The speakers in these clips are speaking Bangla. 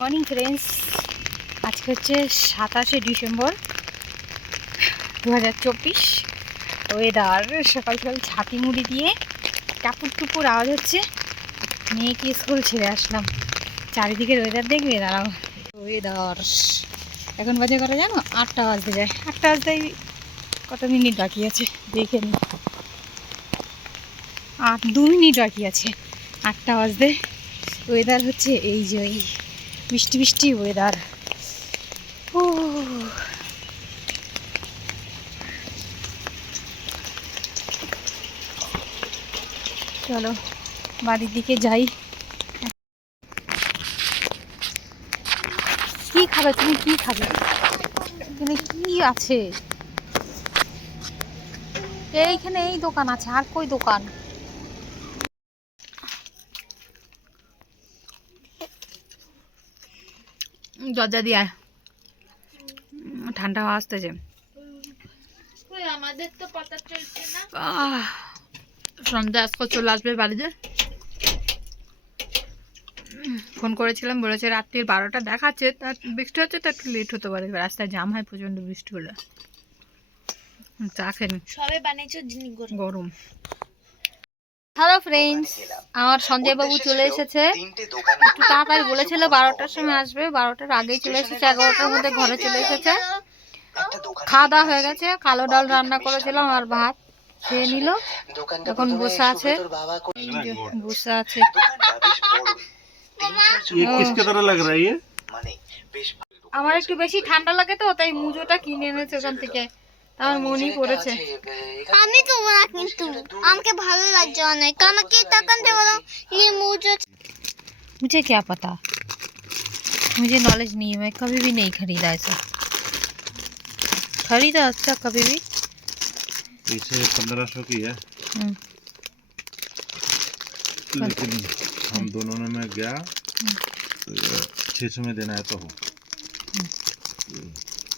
মর্নিং ফ্রেন্ডস আজকে হচ্ছে সাতাশে ডিসেম্বর দু হাজার চব্বিশ। ওয়েদার সকাল সকাল ছাতি মুড়ি দিয়ে টাপুর টুপুর আওয়াজ হচ্ছে। মেয়েকে স্কুল ছেড়ে আসলাম। চারিদিকের ওয়েদার দেখবে, দাঁড়াও। ওয়েদার এখন বাজে কটা জানো? আটটা বাজতে যায়। আটটা বাজতে কত মিনিট বাকি আছে? দেখে নি। আট দু মিনিট বাকি আছে। আটটা বাজতে। ওয়েদার হচ্ছে এই যে বৃষ্টি বৃষ্টি ওয়েদার ও চলো, বাড়ির দিকে যাই। কি খাবে? তুমি কি খাবে? এখানে কি আছে? এইখানে এই দোকান আছে। আর কই দোকান? দরজা দিয়ে। ঠান্ডা হওয়া আসতেছে। আমাদের তো পাতা চলছে না। সন্ধ্যা আজকে চলে আসবে বাড়িতে। ফোন করেছিলাম বলেছে রাত্রির বারোটা দেখাচ্ছে। তার বৃষ্টি হচ্ছে তো একটু লেট হতে পারে। রাস্তায় জাম হয় প্রচণ্ড বৃষ্টি হলে। চা খেন সবে বানিয়েছো গরম। হ্যালো ফ্রেন্ডস আমার সঞ্জয় বাবু চলে এসেছে। একটু তাড়াতাড়ি বলেছিল বারোটার সময় আসবে বারোটার আগেই চলে এসেছে এগারোটার মধ্যে ঘরে চলে এসেছে। খাওয়া দাওয়া হয়ে গেছে কালো ডাল রান্না করেছিলাম আর ভাত খেয়ে নিল। এখন বসে আছে। বসে আছে। আমার একটু বেশি ঠান্ডা লাগে তো তাই মুজোটা কিনে এনেছে ওখান থেকে। আমার মনই পড়েছে আমি তো না কিন্তু আমাকে ভালো লাগছে অনেক আমাকে তখন দেবো ये मुझे मुझे क्या पता मुझे नॉलेज नहीं है मैं कभी भी नहीं खरीदा ऐसा खरीदा अच्छा कभी भी इसे पंद्रह सौ की है हम्म, लेकिन हम दोनों ने मैं गया छः सौ में देना है तो हो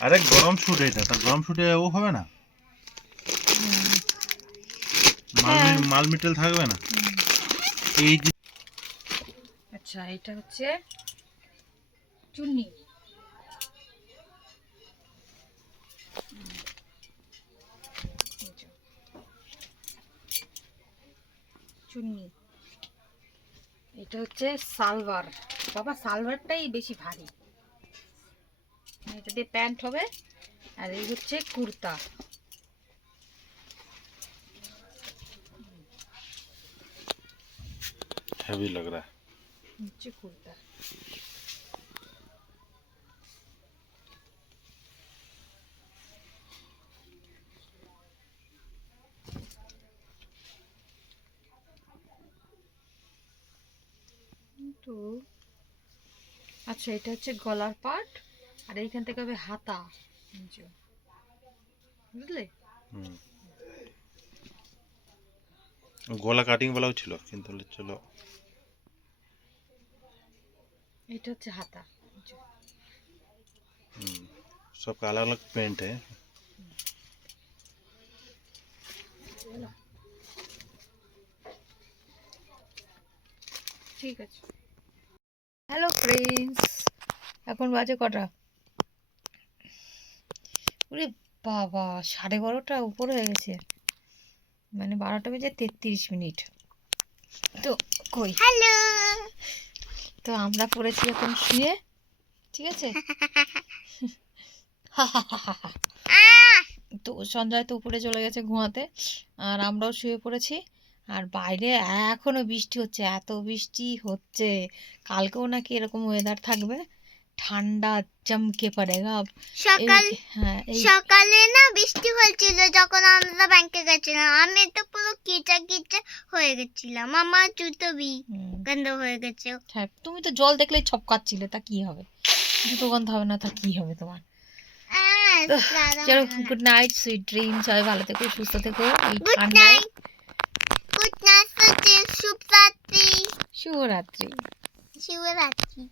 আরে গরম শুট এটা তা গরম শুটে ও হবে না? মাল হ্যাঁ। মাল মিটেল থাকবে না? এই যে আচ্ছা এটা হচ্ছে চুন্নি। চুন্নি। এটা হচ্ছে সালভার বাবা সালভারটাই বেশি ভারী। এটা দিয়ে প্যান্ট হবে। আর এই হচ্ছে কুর্তা। তো আচ্ছা এটা হচ্ছে গলার পাট আর এইখান থেকে হবে হাতা। বুঝলে? গলা কাটিং বলাও ছিল কিন্তু চলো। এটা হচ্ছে হাতা সব আলাদা আলাদা पेंट ঠিক আছে। হ্যালো ফ্রেন্ডস এখন বাজে কটা? ওরে বাবা সাড়ে বারোটা উপর হয়ে গেছে। মানে বারোটা বেজে তেত্রিশ মিনিট। তো কই? হ্যালো। তো আমরা পড়েছি এখন শুয়ে ঠিক আছে? তো সঞ্জয় তো উপরে চলে গেছে ঘুমাতে আর আমরাও শুয়ে পড়েছি। আর বাইরে এখনও বৃষ্টি হচ্ছে এত বৃষ্টি হচ্ছে। কালকেও নাকি এরকম ওয়েদার থাকবে। ঠান্ডা চমকে পড়েগা। সকাল হ্যাঁ সকালে না বৃষ্টি হয়েছিল যখন আমরা ব্যাংকে গেছিলাম। আমি তো পুরো কিচা কিচা হয়ে গেছিলাম। আমার জুতো বি গন্ধ হয়ে গেছে। হ্যাঁ তুমি তো জল দেখলেই ছপকাচ্ছিলে তা কি হবে? জুতো গন্ধ হবে না তা কি হবে তোমার? চলো গুড নাইট সুইট ড্রিম সবাই ভালো থেকো সুস্থ থেকো এই গুড ঠান্ডায়। নাইট গুড নাইট শুভরাত্রি। শুভরাত্রি। শিবরাত্রি